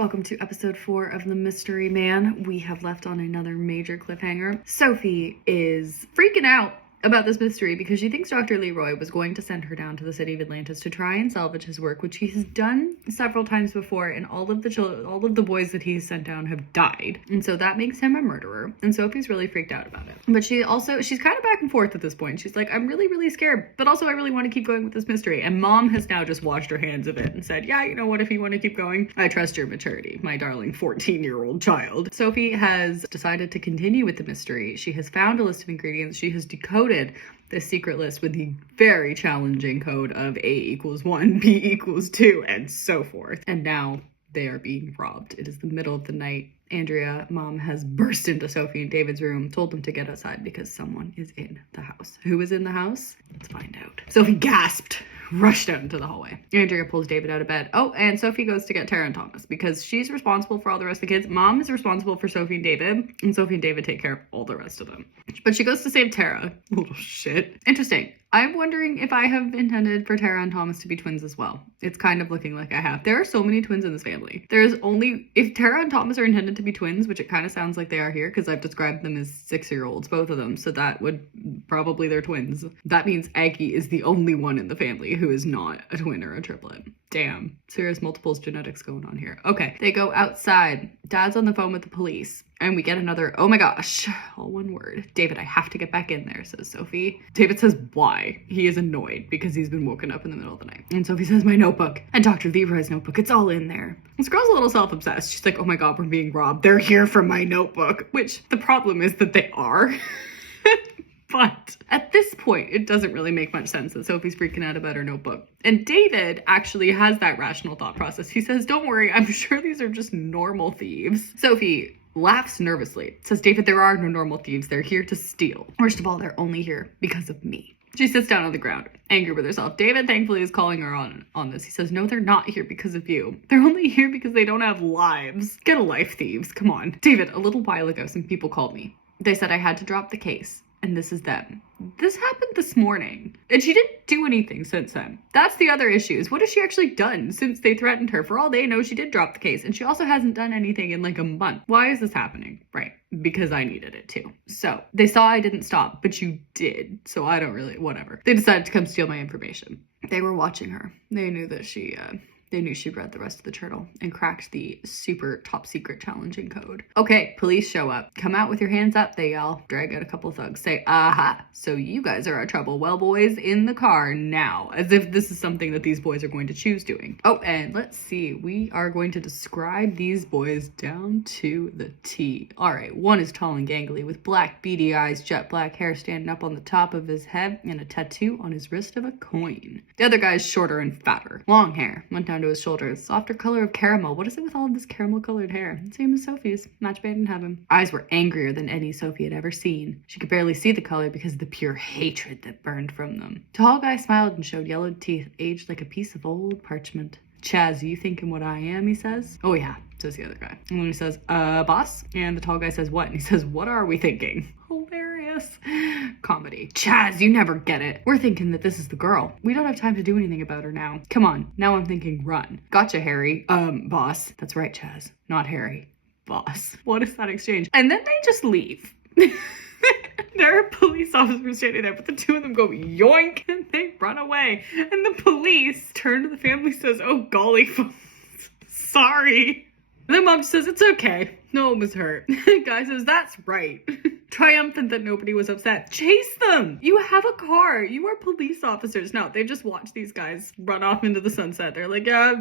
Welcome to episode 4 of The Mystery Man. We have left on another major cliffhanger. Sophie is freaking out about this mystery because she thinks Dr. Leroy was going to send her down to the city of Atlantis to try and salvage his work, which he has done several times before, and all of the boys that he's sent down have died. And so that makes him a murderer. And Sophie's really freaked out about it. But she's kind of back and forth at this point. She's like, I'm really, really scared, but also I really want to keep going with this mystery. And Mom has now just washed her hands of it and said, yeah, you know what, if you want to keep going, I trust your maturity, my darling 14-year-old child. Sophie has decided to continue with the mystery. She has found a list of ingredients. She has decoded the secret list with the very challenging code of A equals 1, B equals 2, and so forth. And now they are being robbed. It is the middle of the night. Andrea, Mom, has burst into Sophie and David's room, told them to get outside because someone is in the house. Who is in the house? Let's find out. Sophie gasped, rushed out into the hallway. Andrea pulls David out of bed. Oh, and Sophie goes to get Tara and Thomas because she's responsible for all the rest of the kids. Mom is responsible for Sophie and David, and Sophie and David take care of all the rest of them. But she goes to save Tara. Little shit. Interesting. I'm wondering if I have intended for Tara and Thomas to be twins as well. It's kind of looking like I have. There are so many twins in this family. If Tara and Thomas are intended to be twins, which it kind of sounds like they are here because I've described them as 6-year-olds, both of them, so that would probably they're twins. That means Aggie is the only one in the family who is not a twin or a triplet. Damn. Serious multiples genetics going on here. Okay. They go outside. Dad's on the phone with the police. And we get another, oh my gosh, all one word. David, I have to get back in there, says Sophie. David says why? He is annoyed because he's been woken up in the middle of the night. And Sophie says, my notebook. And Dr. Leroy's notebook, it's all in there. This girl's a little self-obsessed. She's like, oh my God, we're being robbed. They're here for my notebook. Which the problem is that they are. But at this point, it doesn't really make much sense that Sophie's freaking out about her notebook. And David actually has that rational thought process. He says, don't worry, I'm sure these are just normal thieves. Sophie laughs nervously, says, David, there are no normal thieves. They're here to steal. Worst of all, they're only here because of me. She sits down on the ground, angry with herself. David, thankfully, is calling her on this. He says, no, they're not here because of you. They're only here because they don't have lives. Get a life, thieves. Come on. David, a little while ago, some people called me. They said I had to drop the case. And this is them. This happened this morning. And she didn't do anything since then. That's the other issue, is what has she actually done since they threatened her? For all they know, she did drop the case. And she also hasn't done anything in like a month. Why is this happening? Right. Because I needed it too. So they saw I didn't stop, but you did. So I don't really, whatever. They decided to come steal my information. They were watching her. They knew that they knew she read the rest of the journal and cracked the super top secret challenging code. Okay, police show up. Come out with your hands up, they yell. Drag out a couple thugs. Say, aha, so you guys are our trouble. Well, boys, in the car now. As if this is something that these boys are going to choose doing. Oh, and let's see. We are going to describe these boys down to the T. All right, one is tall and gangly with black beady eyes, jet black hair standing up on the top of his head, and a tattoo on his wrist of a coin. The other guy is shorter and fatter. Long hair. Went down to his shoulders, softer color of caramel. What is it with all of this caramel colored hair? Same as Sophie's. Match made in heaven. Eyes were angrier than any Sophie had ever seen. She could barely see the color because of the pure hatred that burned from them. Tall guy smiled and showed yellowed teeth, aged like a piece of old parchment. Chaz, are you thinking what I am? He says. Oh yeah, says the other guy. And when he says, boss? And the tall guy says, what? And he says, what are we thinking? Hilarious. Comedy. Chaz, you never get it. We're thinking that this is the girl. We don't have time to do anything about her now. Come on. Now I'm thinking run. Gotcha, Harry. Boss. That's right, Chaz. Not Harry. Boss. What is that exchange? And then they just leave. There are police officers standing there, but the two of them go yoink and they run away. And the police turn to the family and says, oh golly, sorry. And then Mom says, it's okay. No one was hurt. Guy says, that's right. Triumphant that nobody was upset. Chase them! You have a car. You are police officers. No, they just watch these guys run off into the sunset. They're like, yeah,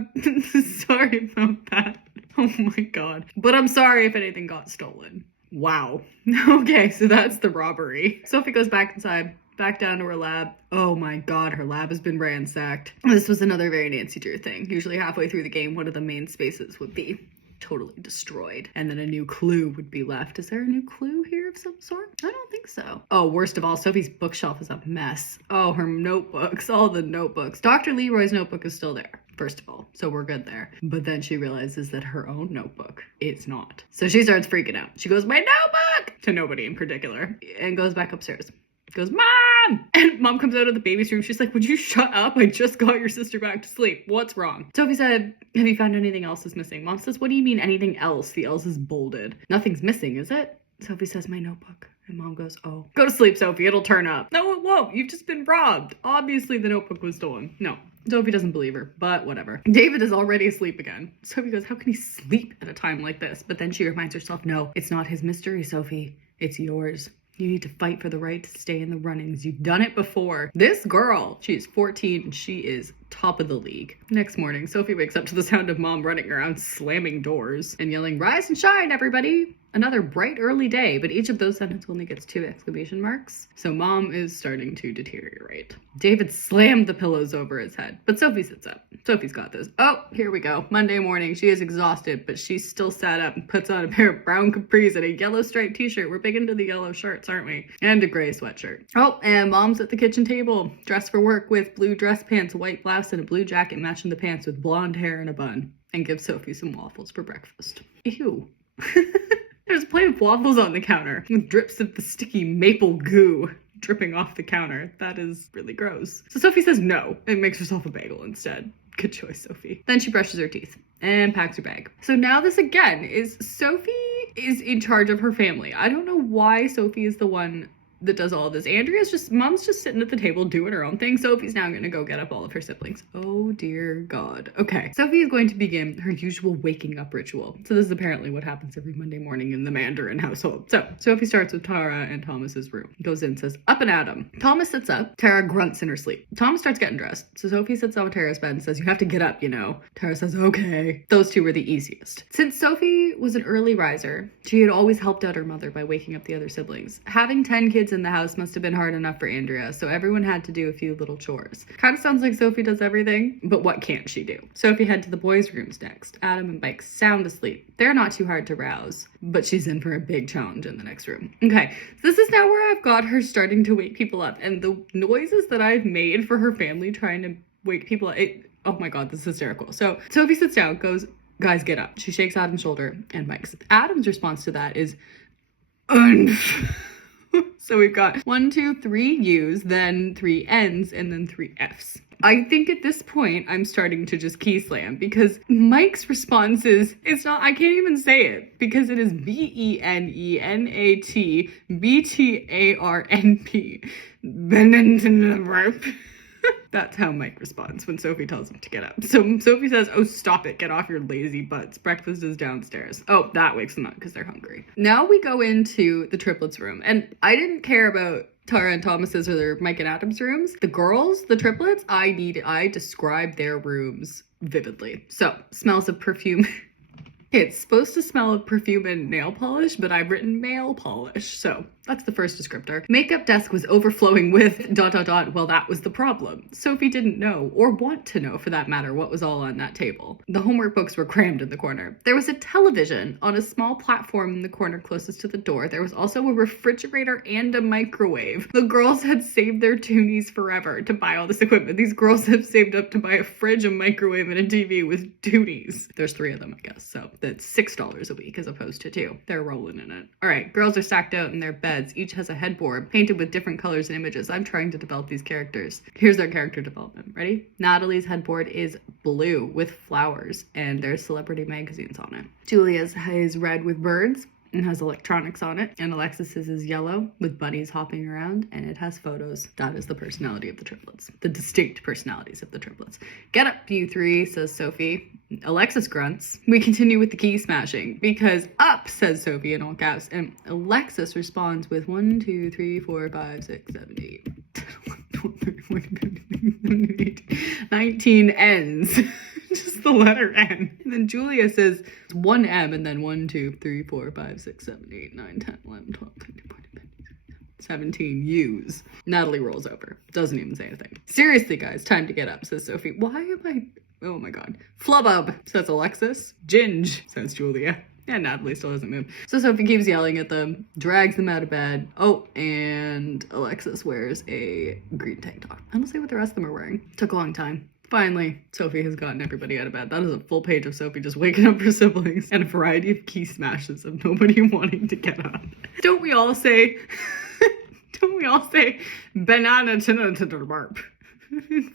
sorry about that. Oh my God. But I'm sorry if anything got stolen. Wow. Okay, so that's the robbery. Sophie goes back inside, back down to her lab. Oh my God, her lab has been ransacked. This was another very Nancy Drew thing. Usually halfway through the game, one of the main spaces would be totally destroyed, and then a new clue would be left. Is there a new clue here of some sort? I don't think so. Oh, worst of all, Sophie's bookshelf is a mess. Oh, her notebooks, all the notebooks. Dr. Leroy's notebook is still there, first of all, so we're good there. But then she realizes that her own notebook is not. So she starts freaking out. She goes, my notebook! To nobody in particular, and goes back upstairs. Goes, Mom! a.m. And mom comes out of the baby's room. She's like, would you shut up? I just got your sister back to sleep. What's wrong? Sophie said, have you found anything else is missing? Mom says, what do you mean anything else? The else is bolded. Nothing's missing, is it? Sophie says, my notebook. And mom goes, oh. Go to sleep, Sophie. It'll turn up. No, it won't. You've just been robbed. Obviously, the notebook was stolen. No. Sophie doesn't believe her, but whatever. David is already asleep again. Sophie goes, how can he sleep at a time like this? But then she reminds herself, no, it's not his mystery, Sophie. It's yours. You need to fight for the right to stay in the runnings. You've done it before. This girl, she is 14 and she is top of the league. Next morning, Sophie wakes up to the sound of mom running around slamming doors and yelling, rise and shine, everybody. Another bright early day, but each of those sentences only gets 2 exclamation marks. So mom is starting to deteriorate. David slammed the pillows over his head, but Sophie sits up. Sophie's got this. Oh, here we go. Monday morning. She is exhausted, but she's still sat up and puts on a pair of brown capris and a yellow striped t-shirt. We're big into the yellow shirts, aren't we? And a gray sweatshirt. Oh, and mom's at the kitchen table, dressed for work with blue dress pants, a white blouse, and a blue jacket matching the pants with blonde hair and a bun. And gives Sophie some waffles for breakfast. Ew. There's a plate of waffles on the counter with drips of the sticky maple goo dripping off the counter. That is really gross. So Sophie says no and makes herself a bagel instead. Good choice, Sophie. Then she brushes her teeth and packs her bag. So now this again is Sophie is in charge of her family. I don't know why Sophie is the one that does all of this. Mom's just sitting at the table doing her own thing. Sophie's now going to go get up all of her siblings. Oh dear God. Okay. Sophie is going to begin her usual waking up ritual. So this is apparently what happens every Monday morning in the Mandarin household. So Sophie starts with Tara and Thomas's room. Goes in and says, up and at 'em. Thomas sits up. Tara grunts in her sleep. Thomas starts getting dressed. So Sophie sits on Tara's bed and says, you have to get up, you know. Tara says, okay. Those two were the easiest. Since Sophie was an early riser, she had always helped out her mother by waking up the other siblings. Having 10 kids in the house must have been hard enough for Andrea, so everyone had to do a few little chores. Kind of sounds like Sophie does everything, but what can't she do? Sophie head to the boys' rooms next. Adam and Mike sound asleep. They're not too hard to rouse, but she's in for a big challenge in the next room. Okay, so this is now where I've got her starting to wake people up, and the noises that I've made for her family trying to wake people up, oh my God, this is hysterical. So Sophie sits down, goes, guys, get up. She shakes Adam's shoulder and Mike's. Adam's response to that is, So we've got 1, 2, 3 U's, then 3 N's, and then 3 F's. I think at this point, I'm starting to just key slam because Mike's response is, I can't even say it because it is Benentenarp. That's how Mike responds when Sophie tells him to get up. So Sophie says, oh, stop it. Get off your lazy butts. Breakfast is downstairs. Oh, that wakes them up because they're hungry. Now we go into the triplets room. And I didn't care about Tara and Thomas's or Mike and Adam's rooms. The girls, the triplets, I described their rooms vividly. So, smells of perfume. It's supposed to smell of perfume and nail polish, but I've written nail polish. So that's the first descriptor. Makeup desk was overflowing with ... Well, that was the problem. Sophie didn't know, or want to know for that matter, what was all on that table. The homework books were crammed in the corner. There was a television on a small platform in the corner closest to the door. There was also a refrigerator and a microwave. The girls had saved their toonies forever to buy all this equipment. These girls have saved up to buy a fridge, a microwave, and a TV with toonies. There's 3 of them, I guess, so that's $6 a week as opposed to 2. They're rolling in it. All right, girls are stacked out in their beds. Each has a headboard painted with different colors and images. I'm trying to develop these characters. Here's their character development. Ready? Natalie's headboard is blue with flowers and there's celebrity magazines on it. Julia's is red with birds and has electronics on it. And Alexis's is yellow with bunnies hopping around and it has photos. That is the personality of the triplets. The distinct personalities of the triplets. Get up, you 3, says Sophie. Alexis grunts. We continue with the key smashing because up, says Sophie in all caps, and Alexis responds with 1, 2, 3, 4, 5, 6, 7, 8, 19 N's. Just the letter N. And then Julia says 1 M and then 1, 2, 3, 4, 5, 6, 7, 8, 9, 10, 11, 12, 13, 14, 15, 17 U's. Natalie rolls over. Doesn't even say anything. Seriously, guys, time to get up, says Sophie. Why am I... Oh my God. Flubub, says Alexis. Ginge, says Julia. And Natalie still doesn't move. So Sophie keeps yelling at them, drags them out of bed. Oh, and Alexis wears a green tank top. I don't say what the rest of them are wearing. Took a long time. Finally, Sophie has gotten everybody out of bed. That is a full page of Sophie just waking up her siblings and a variety of key smashes of nobody wanting to get up. Don't we all say... Don't we all say banana to the burp?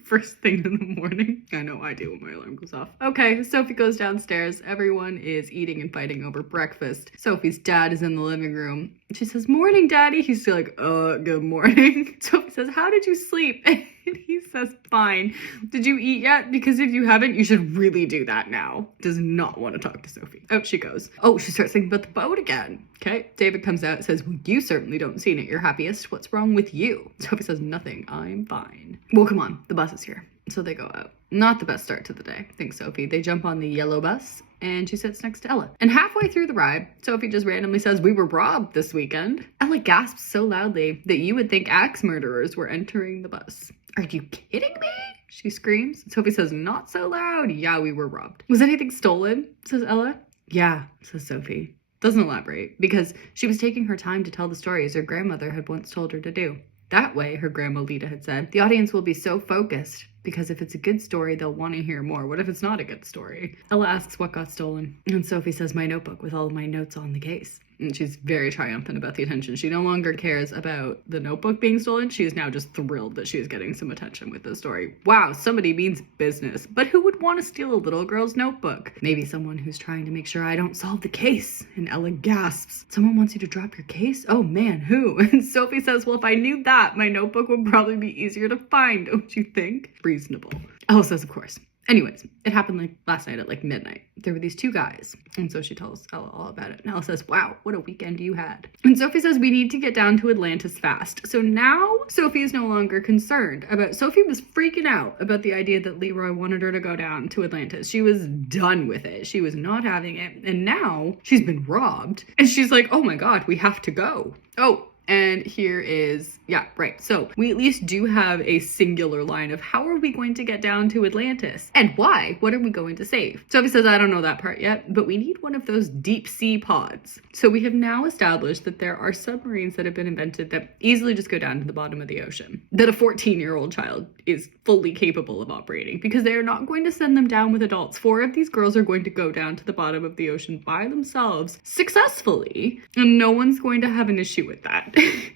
First thing in the morning. I know I do when my alarm goes off. Okay, Sophie goes downstairs. Everyone is eating and fighting over breakfast. Sophie's dad is in the living room. She says, "Morning, Daddy." He's still like, good morning. Sophie says, "How did you sleep?" And he says, "Fine. Did you eat yet? Because if you haven't, you should really do that now." Does not want to talk to Sophie. Out she goes. Oh, she starts thinking about the boat again. Okay, David comes out and says, "Well, you certainly don't seem at your happiest. What's wrong with you?" Sophie says, "Nothing. I'm fine." Well, come on. The bus is here. So they go out. Not the best start to the day, thinks Sophie. They jump on the yellow bus and she sits next to Ella. And halfway through the ride, Sophie just randomly says, "We were robbed this weekend." Ella gasps so loudly that you would think axe murderers were entering the bus. "Are you kidding me?" she screams. Sophie says, "Not so loud. Yeah, we were robbed." "Was anything stolen?" says Ella. "Yeah," says Sophie. Doesn't elaborate, because she was taking her time to tell the stories her grandmother had once told her to do. That way, her grandma Lita had said, the audience will be so focused, because if it's a good story, they'll want to hear more. What if it's not a good story? Ella asks what got stolen, and Sophie says, "My notebook with all of my notes on the case." And she's very triumphant about the attention. She no longer cares about the notebook being stolen. She is now just thrilled that she is getting some attention with this story. Wow, somebody means business. But who would want to steal a little girl's notebook? Maybe someone who's trying to make sure I don't solve the case. And Ella gasps, "Someone wants you to drop your case? Oh man, who?" And Sophie says, "Well, if I knew that, my notebook would probably be easier to find, don't you think?" Reasonable. Ella says, "Of course." Anyways, it happened like last night at like midnight. There were these two guys. And so she tells Ella all about it. And Ella says, "Wow, what a weekend you had." And Sophie says, "We need to get down to Atlantis fast." So now Sophie is no longer concerned about, Sophie was freaking out about the idea that Leroy wanted her to go down to Atlantis. She was done with it. She was not having it. And now she's been robbed. And she's like, "Oh my God, we have to go." Oh, and here is, yeah, right. So we at least do have a singular line of how are we going to get down to Atlantis? And why? What are we going to save? Sophie says, "I don't know that part yet, but we need one of those deep sea pods." So we have now established that there are submarines that have been invented that easily just go down to the bottom of the ocean, that a 14-year-old child is fully capable of operating, because they are not going to send them down with adults. 4 of these girls are going to go down to the bottom of the ocean by themselves successfully, and no one's going to have an issue with that.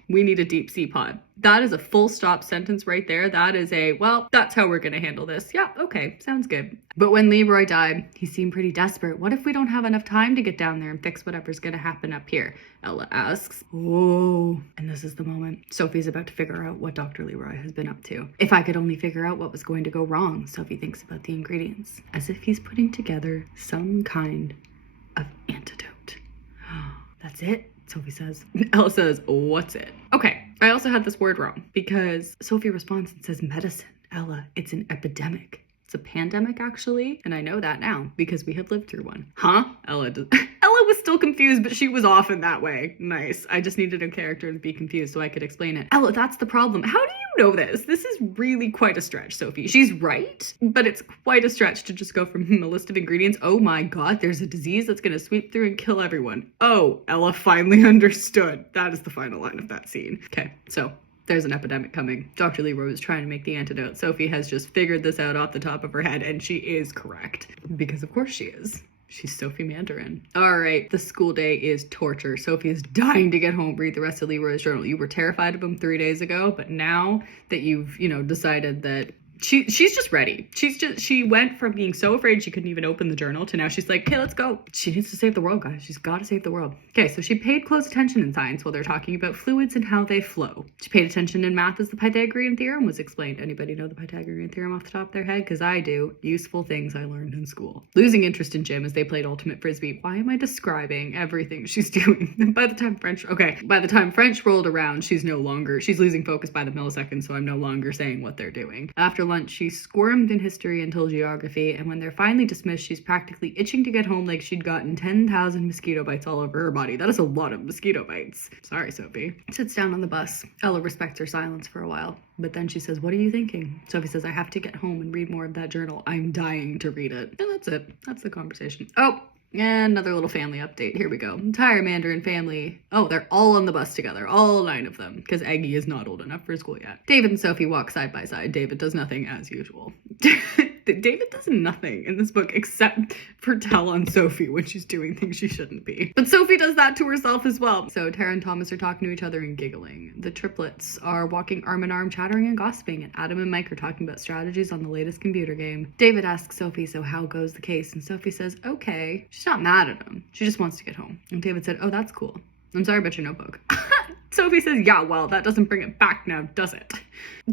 We need a deep sea pod. That is a full stop sentence right there. That is a, well, that's how we're going to handle this. Yeah, okay, sounds good. But when Leroy died, he seemed pretty desperate. What if we don't have enough time to get down there and fix whatever's going to happen up here? Ella asks. Whoa. And this is the moment. Sophie's about to figure out what Dr. Leroy has been up to. If I could only figure out what was going to go wrong, Sophie thinks about the ingredients, as if he's putting together some kind of antidote. That's it? Sophie says. Ella says, "What's it?" Okay, I also had this word wrong, because Sophie responds and says medicine. Ella, it's an epidemic. It's a pandemic, actually, and I know that now because we have lived through one. Huh? Ella was still confused, but she was off in that way. Nice. I just needed a character to be confused so I could explain it. Ella, that's the problem. How do you know this? This is really quite a stretch, Sophie. She's right, but it's quite a stretch to just go from a list of ingredients. Oh my God, there's a disease that's going to sweep through and kill everyone. Oh, Ella finally understood. That is the final line of that scene. Okay, so there's an epidemic coming. Dr. Leroy was trying to make the antidote. Sophie has just figured this out off the top of her head, and she is correct. Because of course she is. She's Sophie Mandarin. All right, the school day is torture. Sophie is dying to get home, read the rest of Leroy's journal. You were terrified of him 3 days ago, but now that you've, decided that she's just ready. She went from being so afraid she couldn't even open the journal to now she's like, "Okay, let's go." She needs to save the world, guys. She's got to save the world. Okay, so she paid close attention in science while they're talking about fluids and how they flow. She paid attention in math as the Pythagorean theorem was explained. Anybody know the Pythagorean theorem off the top of their head? Because I do. Useful things I learned in school. Losing interest in gym as they played ultimate frisbee. Why am I describing everything she's doing? By the time French rolled around, she's losing focus by the millisecond, so I'm no longer saying what they're doing. After lunch, she squirmed in history until geography, and when they're finally dismissed, she's practically itching to get home like she'd gotten 10,000 mosquito bites all over her body. That is a lot of mosquito bites. Sorry, Sophie. Sits down on the bus. Ella respects her silence for a while, but then she says, "What are you thinking?" Sophie says, "I have to get home and read more of that journal. I'm dying to read it." And that's it. That's the conversation. Oh, and another little family update. Here we go. Entire Mandarin family. Oh, they're all on the bus together. All 9 of them. Because Aggie is not old enough for school yet. David and Sophie walk side by side. David does nothing as usual. David does nothing in this book except for tell on Sophie when she's doing things she shouldn't be. But Sophie does that to herself as well. So Tara and Thomas are talking to each other and giggling. The triplets are walking arm in arm, chattering and gossiping, and Adam and Mike are talking about strategies on the latest computer game. David asks Sophie, so how goes the case? And Sophie says, okay. She's not mad at him. She just wants to get home. And David said, oh, that's cool. I'm sorry about your notebook. Sophie says, yeah, well, that doesn't bring it back now, does it?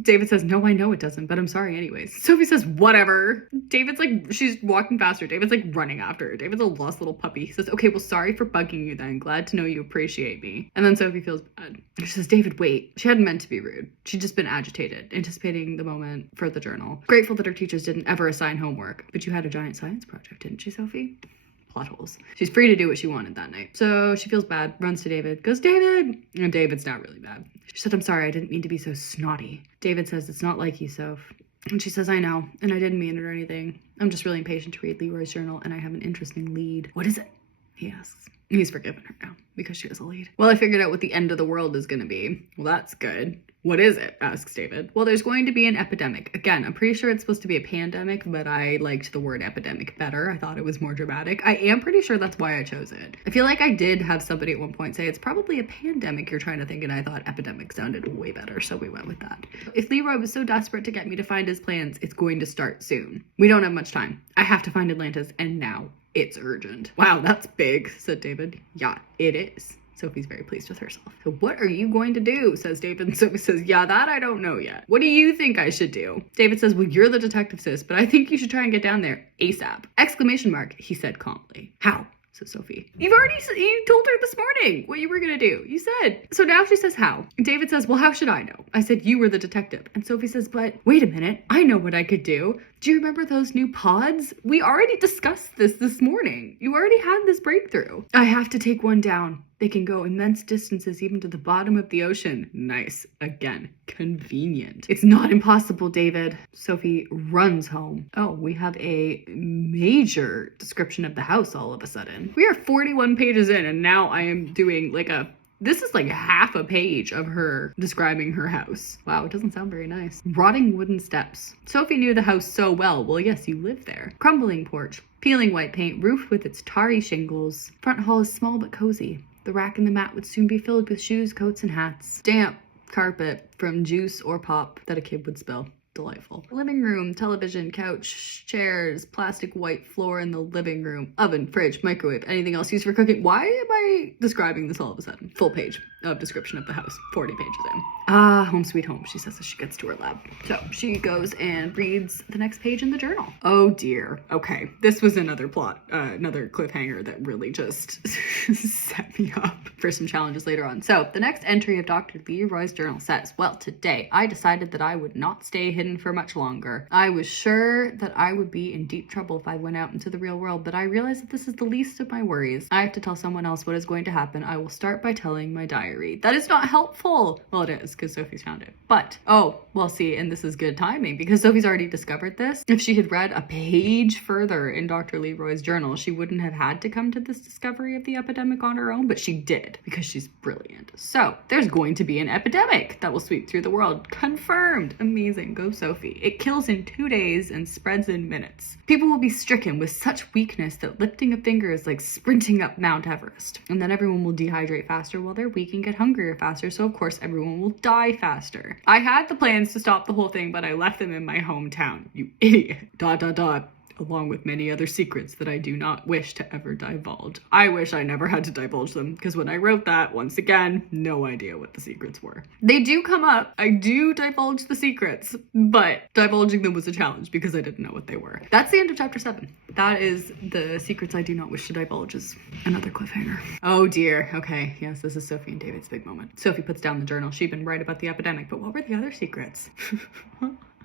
David says, no, I know it doesn't, but I'm sorry anyways. Sophie says, whatever. David's like, she's walking faster. David's like running after her. David's a lost little puppy. He says, okay, well, sorry for bugging you then. Glad to know you appreciate me. And then Sophie feels bad. She says, David, wait. She hadn't meant to be rude. She'd just been agitated, anticipating the moment for the journal. Grateful that her teachers didn't ever assign homework. But you had a giant science project, didn't you, Sophie? Plot holes. She's free to do what she wanted that night. So she feels bad, runs to David, goes, David! And David's not really bad. She said, I'm sorry, I didn't mean to be so snotty. David says, it's not like you, Soph. And she says, I know, and I didn't mean it or anything. I'm just really impatient to read Leroy's journal, and I have an interesting lead. What is it? He asks. He's forgiven her now, because she has a lead. Well, I figured out what the end of the world is gonna be. Well, that's good. What is it? Asks David. Well, there's going to be an epidemic. Again, I'm pretty sure it's supposed to be a pandemic, but I liked the word epidemic better. I thought it was more dramatic. I am pretty sure that's why I chose it. I feel like I did have somebody at one point say it's probably a pandemic you're trying to think, and I thought epidemic sounded way better, so we went with that. If Leroy was so desperate to get me to find his plans, it's going to start soon. We don't have much time. I have to find Atlantis, and now. It's urgent. Wow, that's big, said David. Yeah, it is. Sophie's very pleased with herself. So what are you going to do? Says David. And Sophie says, yeah, that I don't know yet. What do you think I should do? David says, well, you're the detective, sis, but I think you should try and get down there ASAP. Exclamation mark, he said calmly. How? Says Sophie. You told her this morning what you were gonna do. You said. So now she says how. And David says, well, how should I know? I said you were the detective. And Sophie says, but wait a minute. I know what I could do. Do you remember those new pods? We already discussed this morning. You already had this breakthrough. I have to take one down. They can go immense distances, even to the bottom of the ocean. Nice. Again, convenient. It's not impossible, David. Sophie runs home. Oh, we have a major description of the house all of a sudden. We are 41 pages in, and now I am doing this is like half a page of her describing her house. Wow, it doesn't sound very nice. Rotting wooden steps. Sophie knew the house so well. Well, yes, you live there. Crumbling porch. Peeling white paint. Roof with its tarry shingles. Front hall is small but cozy. The rack and the mat would soon be filled with shoes, coats, and hats. Damp carpet from juice or pop that a kid would spill. Delightful. Living room, television, couch, chairs, plastic white floor in the living room, oven, fridge, microwave, anything else used for cooking. Why am I describing this all of a sudden? Full page of description of the house, 40 pages in. Home sweet home, she says as she gets to her lab. So she goes and reads the next page in the journal. Oh dear. Okay, this was another another cliffhanger that really just set me up for some challenges later on. So the next entry of Dr. Leroy's journal says, well, today I decided that I would not stay hidden for much longer. I was sure that I would be in deep trouble if I went out into the real world, but I realized that this is the least of my worries. I have to tell someone else what is going to happen. I will start by telling my diary. That is not helpful. Well, it is, because Sophie's found it. But, oh, well, see, and this is good timing, because Sophie's already discovered this. If she had read a page further in Dr. Leroy's journal, she wouldn't have had to come to this discovery of the epidemic on her own, but she did, because she's brilliant. So, there's going to be an epidemic that will sweep through the world. Confirmed. Amazing. Go Sophie. It kills in 2 days and spreads in minutes. People will be stricken with such weakness that lifting a finger is like sprinting up Mount Everest. And then everyone will dehydrate faster while they're weak and get hungrier faster, so of course everyone will die faster. I had the plans to stop the whole thing, but I left them in my hometown. You idiot. ... along with many other secrets that I do not wish to ever divulge. I wish I never had to divulge them, because when I wrote that, once again, no idea what the secrets were. They do come up. I do divulge the secrets, but divulging them was a challenge because I didn't know what they were. That's the end of chapter 7. That is the secrets I do not wish to divulge, is another cliffhanger. Oh dear. Okay, yes, this is Sophie and David's big moment. Sophie puts down the journal. She'd been right about the epidemic, but what were the other secrets?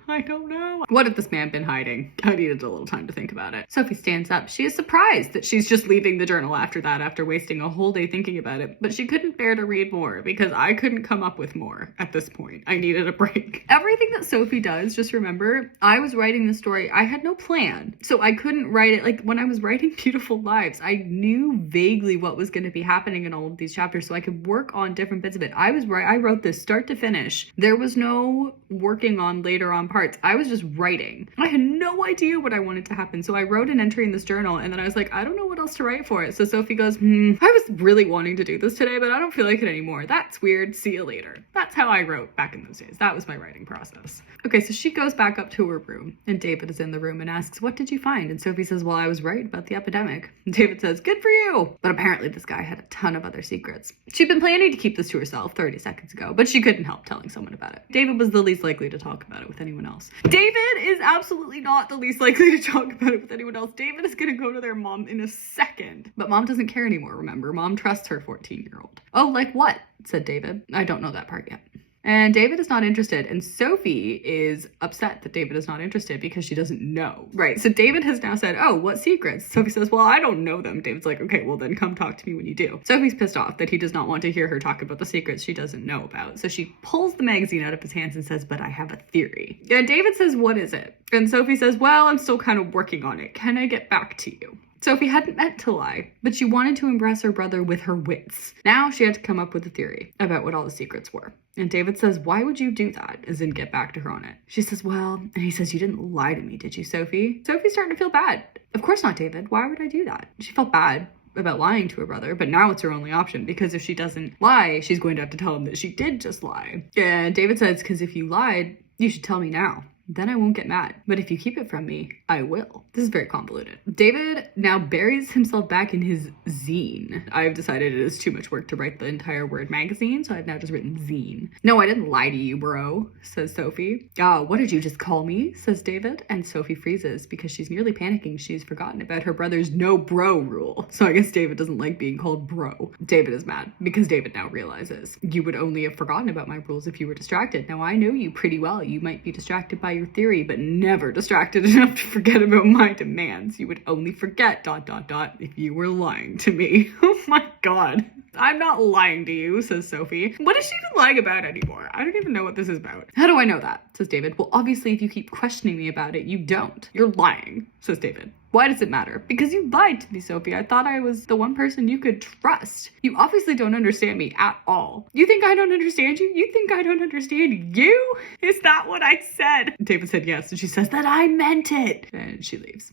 I don't know. What had this man been hiding? I needed a little time to think about it. Sophie stands up. She is surprised that she's just leaving the journal after that, after wasting a whole day thinking about it. But she couldn't bear to read more because I couldn't come up with more at this point. I needed a break. Everything that Sophie does, just remember, I was writing the story. I had no plan. So I couldn't write it. Like when I was writing Beautiful Lives, I knew vaguely what was going to be happening in all of these chapters. So I could work on different bits of it. I wrote this start to finish. There was no working on later on parts. heart I was just writing. I had no idea what I wanted to happen. So I wrote an entry in this journal and then I was like, I don't know what else to write for it. So Sophie goes, I was really wanting to do this today, but I don't feel like it anymore. That's weird. See you later. That's how I wrote back in those days. That was my writing process. Okay, so she goes back up to her room and David is in the room and asks, what did you find? And Sophie says, well, I was right about the epidemic. And David says, good for you. But apparently this guy had a ton of other secrets. She'd been planning to keep this to herself 30 seconds ago, but she couldn't help telling someone about it. David was the least likely to talk about it with anyone else. David is absolutely not the least likely to talk about it with anyone else. David is gonna go to their mom in a second. But mom doesn't care anymore, remember? Mom trusts her 14-year-old. Oh, like what? Said David. I don't know that part yet. And David is not interested, and Sophie is upset that David is not interested because she doesn't know. Right, so David has now said, oh, what secrets? Sophie says, well, I don't know them. David's like, okay, well then come talk to me when you do. Sophie's pissed off that he does not want to hear her talk about the secrets she doesn't know about. So she pulls the magazine out of his hands and says, but I have a theory. And David says, what is it? And Sophie says, well, I'm still kind of working on it. Can I get back to you? Sophie hadn't meant to lie, but she wanted to impress her brother with her wits. Now she had to come up with a theory about what all the secrets were. And David says, why would you do that? As in get back to her on it. She says, well, and he says, you didn't lie to me, did you, Sophie? Sophie's starting to feel bad. Of course not, David. Why would I do that? She felt bad about lying to her brother, but now it's her only option because if she doesn't lie, she's going to have to tell him that she did just lie. And David says, because if you lied, you should tell me now. Then I won't get mad. But if you keep it from me, I will. This is very convoluted. David now buries himself back in his zine. I've decided it is too much work to write the entire word magazine, so I've now just written zine. No, I didn't lie to you, bro, says Sophie. What did you just call me? Says David. And Sophie freezes because she's nearly panicking. She's forgotten about her brother's no bro rule. So I guess David doesn't like being called bro. David is mad because David now realizes you would only have forgotten about my rules if you were distracted. Now I know you pretty well. You might be distracted by your theory, but never distracted enough to forget about my demands. You would only forget ... if you were lying to me. Oh my god. I'm not lying to you, says Sophie. What is she even lying about anymore? I don't even know what this is about. How do I know that? Says David. Well, obviously if you keep questioning me about it, you don't. You're lying, says David. Why does it matter? Because you lied to me, Sophie. I thought I was the one person you could trust. You obviously don't understand me at all. You think I don't understand you? You think I don't understand you? Is that what I said? David said yes, and she says that I meant it. And she leaves.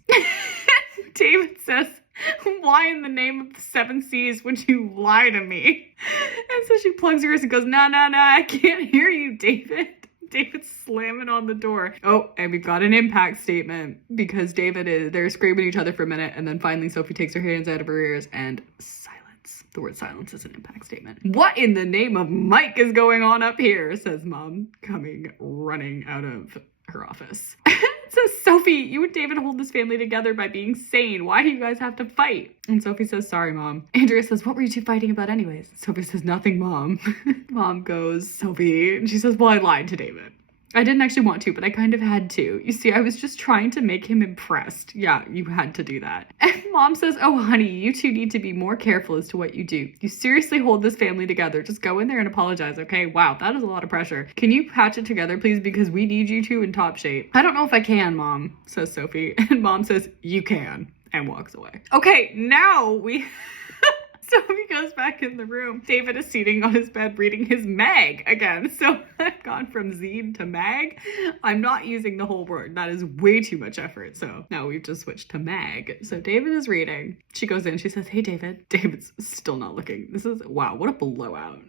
David says, why in the name of the 7 C's would you lie to me? And so she plugs her ears and goes, nah, I can't hear you, David. David's slamming on the door. Oh, and we've got an impact statement because they're screaming at each other for a minute, and then finally Sophie takes her hands out of her ears and silence. The word silence is an impact statement. What in the name of Mike is going on up here? Says Mom, coming running out of her office. Says, Sophie, you and David hold this family together by being sane. Why do you guys have to fight? And Sophie says, sorry, Mom. Andrea says, what were you two fighting about anyways? Sophie says, nothing, Mom. Mom goes, Sophie. And she says, well, I lied to David. I didn't actually want to, but I kind of had to. You see, I was just trying to make him impressed. Yeah, you had to do that. And Mom says, oh, honey, you two need to be more careful as to what you do. You seriously hold this family together. Just go in there and apologize, okay? Wow, that is a lot of pressure. Can you patch it together, please? Because we need you two in top shape. I don't know if I can, Mom, says Sophie. And Mom says, you can, and walks away. Okay, now we... Sophie goes back in the room. David is sitting on his bed reading his mag again. So I've gone from zine to mag. I'm not using the whole word. That is way too much effort. So now we've just switched to mag. So David is reading. She goes in. She says, hey, David. David's still not looking. This is, wow, what a blowout.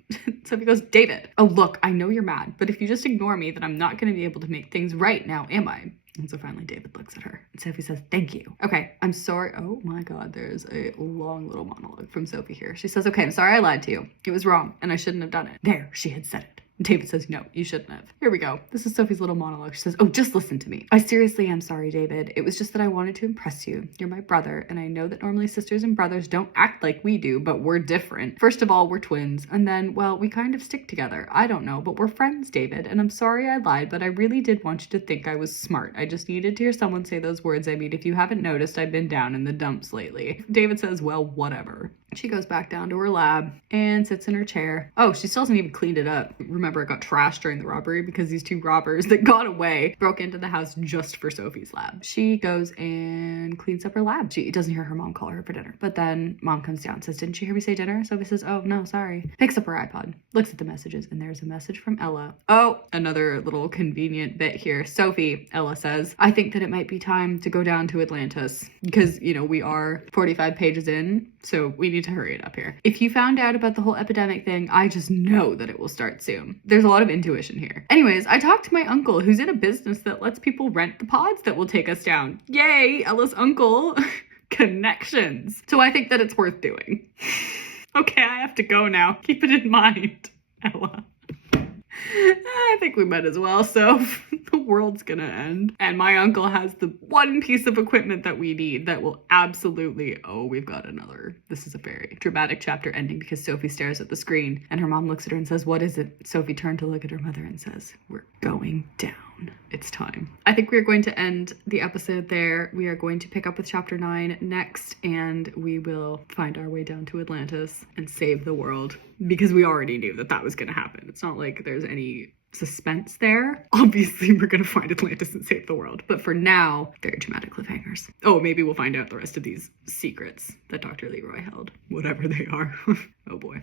Sophie goes, David. Oh, look, I know you're mad. But if you just ignore me, then I'm not going to be able to make things right now, am I? And so finally David looks at her and Sophie says, thank you. Okay, I'm sorry. Oh my God, there's a long little monologue from Sophie here. She says, okay, I'm sorry I lied to you. It was wrong and I shouldn't have done it. There, she had said it. David says, no, you shouldn't have. Here we go. This is Sophie's little monologue. She says, oh, just listen to me. I seriously am sorry, David. It was just that I wanted to impress you. You're my brother, and I know that normally sisters and brothers don't act like we do, but we're different. First of all, we're twins, and then, well, we kind of stick together. I don't know, but we're friends, David, and I'm sorry I lied, but I really did want you to think I was smart. I just needed to hear someone say those words. I mean, if you haven't noticed, I've been down in the dumps lately. David says, well, whatever. She goes back down to her lab and sits in her chair. Oh, she still hasn't even cleaned it up. Remember, it got trashed during the robbery because these two robbers that got away broke into the house just for Sophie's lab. She goes and cleans up her lab. She doesn't hear her mom call her for dinner. But then mom comes down and says, didn't you hear me say dinner? Sophie says, oh, no, sorry. Picks up her iPod, looks at the messages, and there's a message from Ella. Oh, another little convenient bit here. Sophie, Ella says, I think that it might be time to go down to Atlantis because, you know, we are 45 pages in, so we need to hurry it up here. If you found out about the whole epidemic thing, I just know that it will start soon. There's a lot of intuition here. Anyways, I talked to my uncle who's in a business that lets people rent the pods that will take us down. Yay, Ella's uncle. Connections. So I think that it's worth doing. Okay, I have to go now. Keep it in mind, Ella. I think we might as well, so the world's gonna end. And my uncle has the one piece of equipment that we need that will absolutely, oh, we've got another. This is a very dramatic chapter ending because Sophie stares at the screen and her mom looks at her and says, what is it? Sophie turned to look at her mother and says, we're going down. It's time. I think we're going to end the episode there. We are going to pick up with chapter 9 next, and we will find our way down to Atlantis and save the world because we already knew that that was going to happen. It's not like there's any suspense there. Obviously, we're going to find Atlantis and save the world. But for now, very dramatic cliffhangers. Oh, maybe we'll find out the rest of these secrets that Dr. Leroy held, whatever they are. Oh boy.